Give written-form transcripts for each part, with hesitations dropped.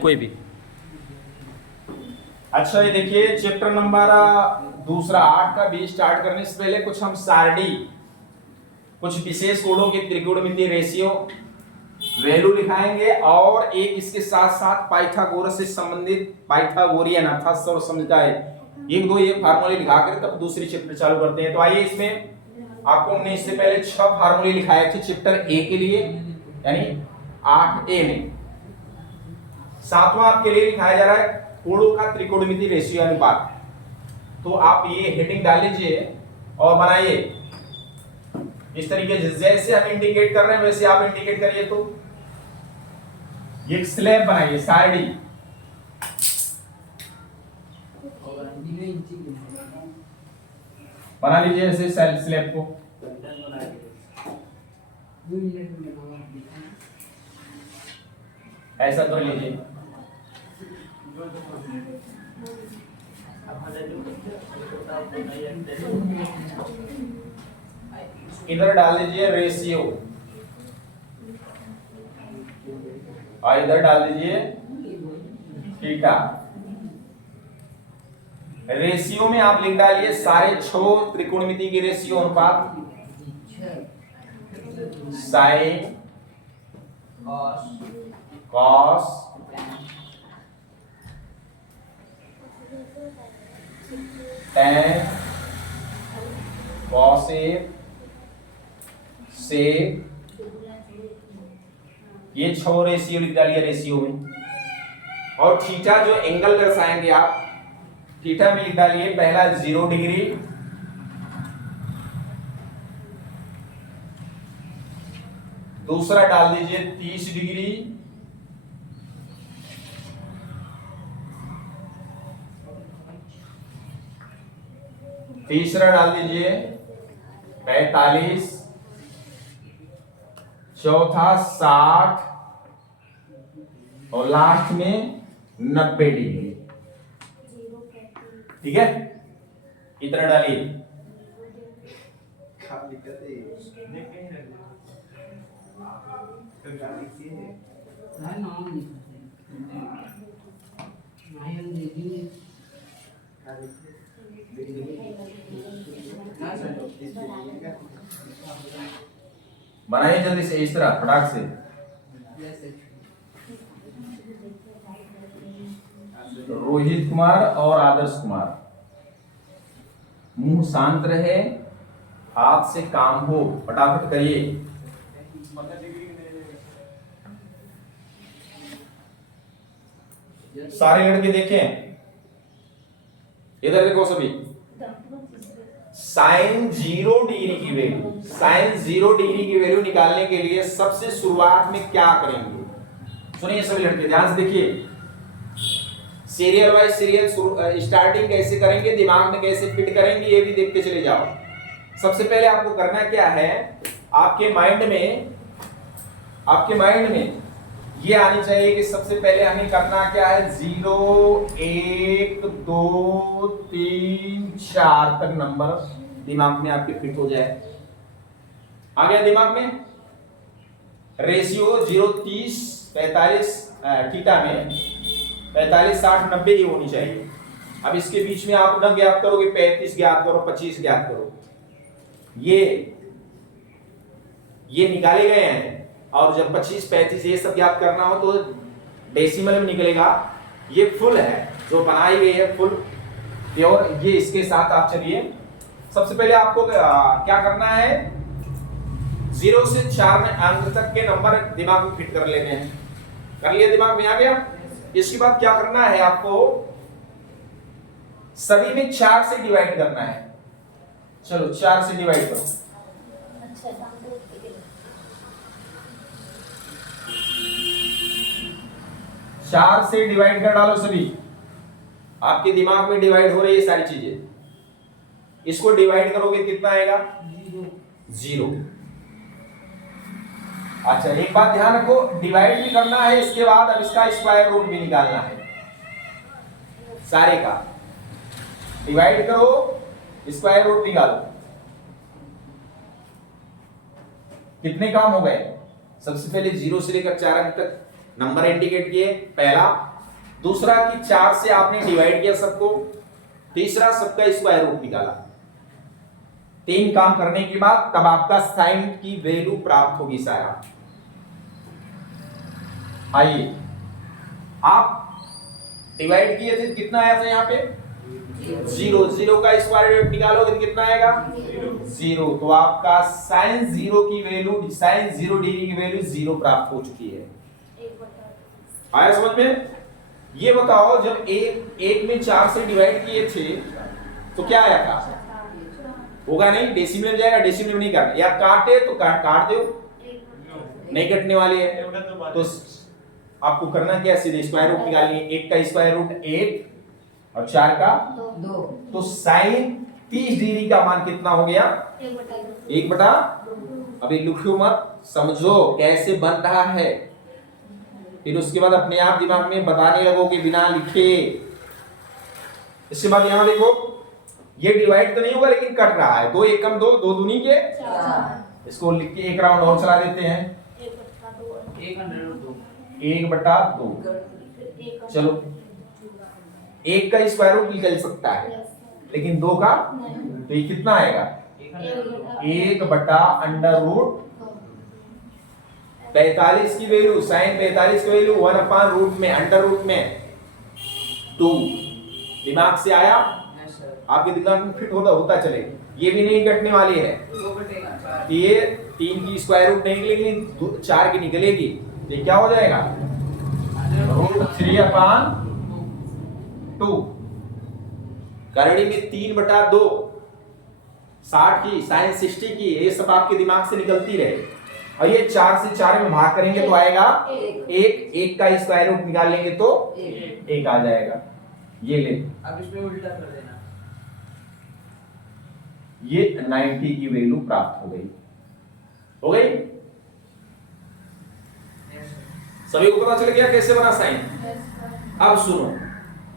कोई भी। अच्छा ये देखिए चैप्टर नंबर दूसरा 8 का 20 स्टार्ट करने से पहले कुछ हम सारणी कुछ विशेष कोणों की त्रिकोणमितीय रेशियो वैल्यू लिखाएंगे और एक इसके साथ साथ पाइथागोरस से संबंधित पाइथागोरियन अर्थात सौर समुच्चय एक दो ये फार्मूले लिखा कर तब दूसरी चैप्टर चालू करते हैं। तो आइए इसमें आपको हमने इससे पहले 6 फार्मूले लिखाए थे चैप्टर ए के लिए यानी 8A में। 7वां आपके लिए लिखाया जा रहा है कोणों का त्रिकोणमितीय रेशियो अनुपात। तो आप ये हेडिंग डाल लीजिए और बनाइए इस तरीके से जैसे हम इंडिकेट कर रहे हैं वैसे आप इंडिकेट करिए। तो ये स्लैब बनाइए सारणी बना लीजिए ऐसे स्लैब को ऐसा कर लीजिए। इधर डाल दीजिए रेशियो और इधर डाल दीजिए थीटा। रेशियो में आप लिख डालिए सारे 6 त्रिकोणमिति की रेशियो अनुपात sine cos tan cosec sec ये 6 रेशियो लिख डालिए रेशियो में। और थीटा जो एंगल दर्शाएंगे आप थीटा में लिख डालिए पहला 0 डिग्री दूसरा डाल दीजिए 30 डिग्री तीसरा डाल दीजिए 45 चौथा 60 और लास्ट में 90 डिग्री। ठीक है इतना डालिए। बनाइए जल्दी से इस तरह फटाक से। रोहित कुमार और आदर्श कुमार मुंह शांत रहे हाथ से काम हो फटाफट करिए। सारे लड़के देखें इधर देखो सभी। साइन 0 डिग्री की वैल्यू साइन 0 डिग्री की वैल्यू निकालने के लिए सबसे शुरुआत में क्या करेंगे सुनिए सभी लड़के ध्यान से देखिए। सीरियल बाय सीरियल स्टार्टिंग कैसे करेंगे दिमाग में कैसे फिट करेंगे ये भी देखते चले जाओ। सबसे पहले आपको करना क्या है आपके माइंड में ये आनी चाहिए कि सबसे पहले हमें करना क्या है 0 1 2 3 4 तक नंबर दिमाग में आपके फिट हो जाए। आ गया दिमाग में। रेशियो 0 30 45 थीटा में 45 60 90 की होनी चाहिए। अब इसके बीच में आप न ज्ञात करो कि 35 ज्ञात करो 25 ज्ञात करो ये निकाले गए हैं। और जब 25 35 ये सब ज्ञात करना हो तो डेसिमल में निकलेगा। ये फुल है जो बनाई गई है फुल प्योर। ये इसके साथ आप चलिए सबसे पहले आपको क्या करना है 0 से 4 अंक तक के नंबर दिमाग में फिट कर लेने हैं। कर लिया दिमाग में आ गया। इसके बाद क्या करना है आपको सभी में 4 से डिवाइड करना है। चलो 4 से डिवाइड करो। 4 से डिवाइड कर डालो सभी। आपके दिमाग में डिवाइड हो रही है सारी चीजें। इसको डिवाइड करोगे कितना आएगा 0। अच्छा एक बात ध्यान रखो डिवाइड भी करना है इसके बाद अब इसका स्क्वायर रूट भी निकालना है सारे का। डिवाइड करो स्क्वायर रूट निकालो। कितने काम हो गए सबसे पहले 0 से लेकर 4 अंक तक नंबर इंडिकेट किए, पहला। दूसरा कि 4 से आपने डिवाइड किया सबको। तीसरा सबका स्क्वायर रूट निकाला। 3 काम करने के बाद तब आपका साइन की वैल्यू प्राप्त होगी सारा। आइए, आप डिवाइड किए थे, कितना आया था यहाँ पे 0। 0 का स्क्वायर रूट निकालोगे तो कितना आएगा 0। तो आपका साइन 0 की वैल्यू, साइन 0 डिग्री की वैल्यू 0 प्राप्त हो चुकी है। आया समझ में? ये बताओ, जब एक में 4 से डिवाइड किए थे तो क्या आया था? होगा नहीं, डेसिमल में जाएगा, डेसिमल में नहीं काटना, या काटे तो काट दो, नहीं कटने वाली है। तो आपको करना क्या है, सीधे स्क्वायर रूट निकालनी है। 1 का स्क्वायर रूट 1 और 4 का 2। तो साइन 30 डिग्री का मान कितना हो गया 1/2। अभी लिखो मत, समझो कैसे बन रहा है, फिर उसके बाद अपने आप दिमाग में बताने लगोगे बिना लिखे। इसके बाद यहां देखो, ये डिवाइड तो नहीं होगा लेकिन कट रहा है। 2 एकम 2, 2 दूनी के 4। इसको लिख के एक राउंड और चला देते हैं। 1/2। चलो, 1 का स्क्वायर रूट निकल सकता है लेकिन 2 का, तो ये कितना आएगा 1/√। 45 की वैल्यू, साइन 45 की वैल्यू 1/रूट में, अंडर रूट में 2। दिमाग से आया? आपके दिमाग में फिट होता चले। ये भी नहीं कटने वाली है, ये 3 की स्क्वायर रूट नहीं निकलेगी, 4 की निकलेगी। ये क्या हो जाएगा √3/2। करड़ी में 3/2, 60 की, साइन 60 की, ये सब आपके दिमाग से निकलती रहे। और ये 4 से 4 में भाग करेंगे तो आएगा 1 का स्क्वायर रूट निकाल लेंगे तो 1 आ जाएगा। ये ले, अब इसमें उल्टा कर देना। ये 90 की वैल्यू प्राप्त हो गई। हो गई? सभी को पता चल गया कैसे बना साइन? अब सुनो,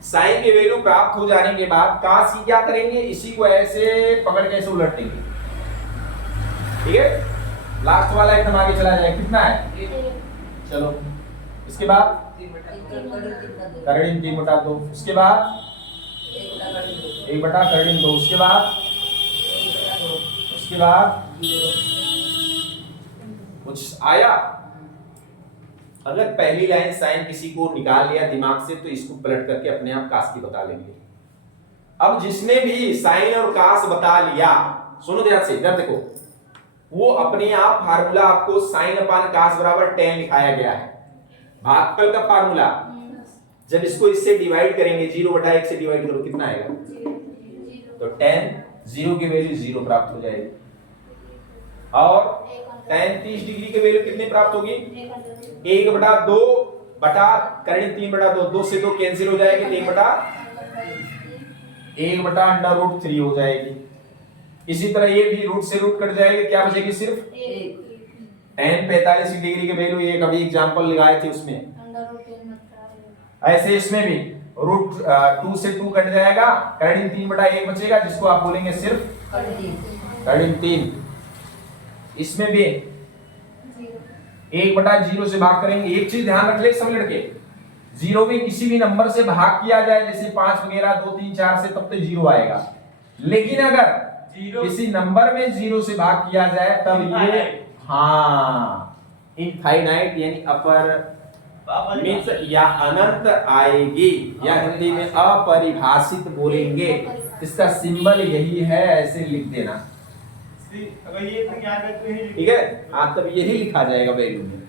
साइन की वैल्यू प्राप्त हो जाने के बाद काश की क्या करेंगे, इसी को ऐसे पकड़ के ऐसे उलट देंगे। ठीक है, लास्ट वाला एकदम आगे चला जाए। कितना है? चलो, इसके बाद करड़ी 3/2, उसके बाद 1/2, उसके बाद कुछ आया? अगर पहली लाइन साइन किसी को निकाल लिया दिमाग से तो इसको पलट करके अपने आप कास की बता लेंगे। अब जिसने भी साइन और कास बता लिया, सुनो ध्यान से, इधर देखो, वो अपने आप फार्मूला आपको साइन अपान कास बराबर tan लिखाया गया है, भागफल का फार्मूला। जब इसको इससे डिवाइड करेंगे, 0/1 से डिवाइड करो, कितना आएगा? तो tan 0 की वैल्यू 0 प्राप्त हो जाएगी। और tan 30 डिग्री की वैल्यू कितनी प्राप्त होगी? 1/2 बटा करंट 3/2, 2 से 2 कैंसिल हो जाएगी, 1/√3 हो जाएगी। इसी तरह ये भी रूट से रूट कट जाएगी, क्या बचेगी? सिर्फ tan 45 डिग्री की वैल्यू, एक अभी एग्जांपल लगाए थे उसमें। ऐसे इसमें भी रूट 2 से 2 कट जाएगा, करंट 3/1 बचेगा, जिसको आप बोलेंगे सिर्फ करंट 3। इसमें भी 1/0 से भाग करेंगे। एक चीज ध्यान रख ले सब लड़के, 0 में किसी भी नंबर से भाग किया जाए, जैसे 5 वगैरह, 2 3 4 से, तब तो 0 आएगा। लेकिन अगर किसी नंबर में 0 से भाग किया जाए तब ये इनफाइनाइट यानी अपर मीन्स या अनंत आएगी, या हिंदी में अपरिभाषित बोलेंगे। इसका सिंबल यही है, ऐसे लिख देना। अगर ये ठीक है, तब यही लिखा जाएगा वैल्यू में।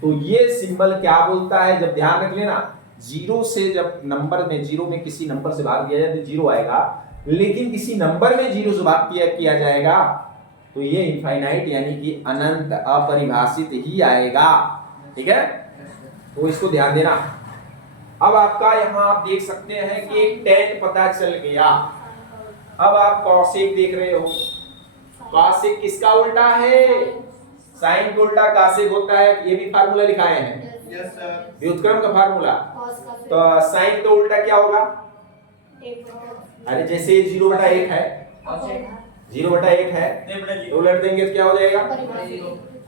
तो ये सिंबल क्या बोलता है, जब ध्यान रख लेना, 0 से जब नंबर में 0 में किसी नंबर से भाग दिया जाए तो 0 आएगा, लेकिन किसी नंबर में 0 से भाग किया जाएगा तो ये इनफाइनाइट यानी कि अनंत अपरिभाषित ही आएगा। ठीक है, तो इसको ध्यान देना। अब आपका यहाँ आप देख सकते हैं कि एक tan पता चल गया। अब आप कॉसेक देख रहे हो, कॉसेक किसका उल्टा है? साइन का उल्टा कॉसेक होता है। ये भी फार्मूला लिखाए हैं, यस सर, व्युत्क्रम का फार्मूला। तो साइन का उल्टा क्या होगा? अरे जैसे 0/1 है, 0/1 है, तो उलट देंगे तो क्या हो जाएगा?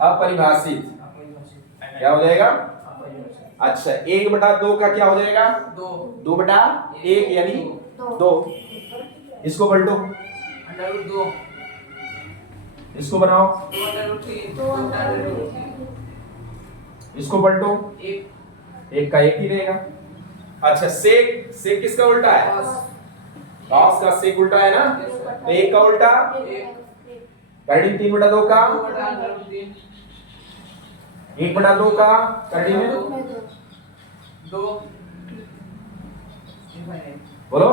अपरिभाषित। क्या हो जाएगा? अच्छा 1/2 का क्या हो जाएगा? 2/1 यानी 2। इसको पलटो, √2 इसको बनाओ, 2√3 इसको पलटो, 1 एक का एक ही रहेगा। अच्छा सेक, सेक किसका उल्टा है? cos का सेक उल्टा है ना, तो एक का उल्टा करड़ी 3/2 का, 1/2 का करड़ी में 2 बोलो,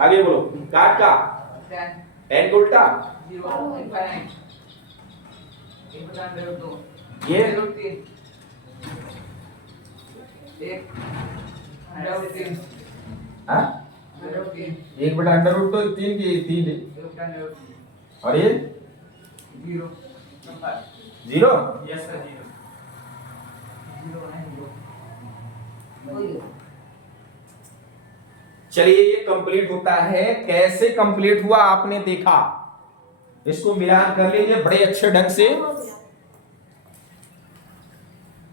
आगे बोलो, काट का 10 का उल्टा 0 ये 1 हाँ 1/√2 3 की 3 और ये 0। Yes sir, 0. चलिए ये कंप्लीट होता है। कैसे कंप्लीट हुआ आपने देखा, इसको मिलान कर लीजिए बड़े अच्छे ढंग से।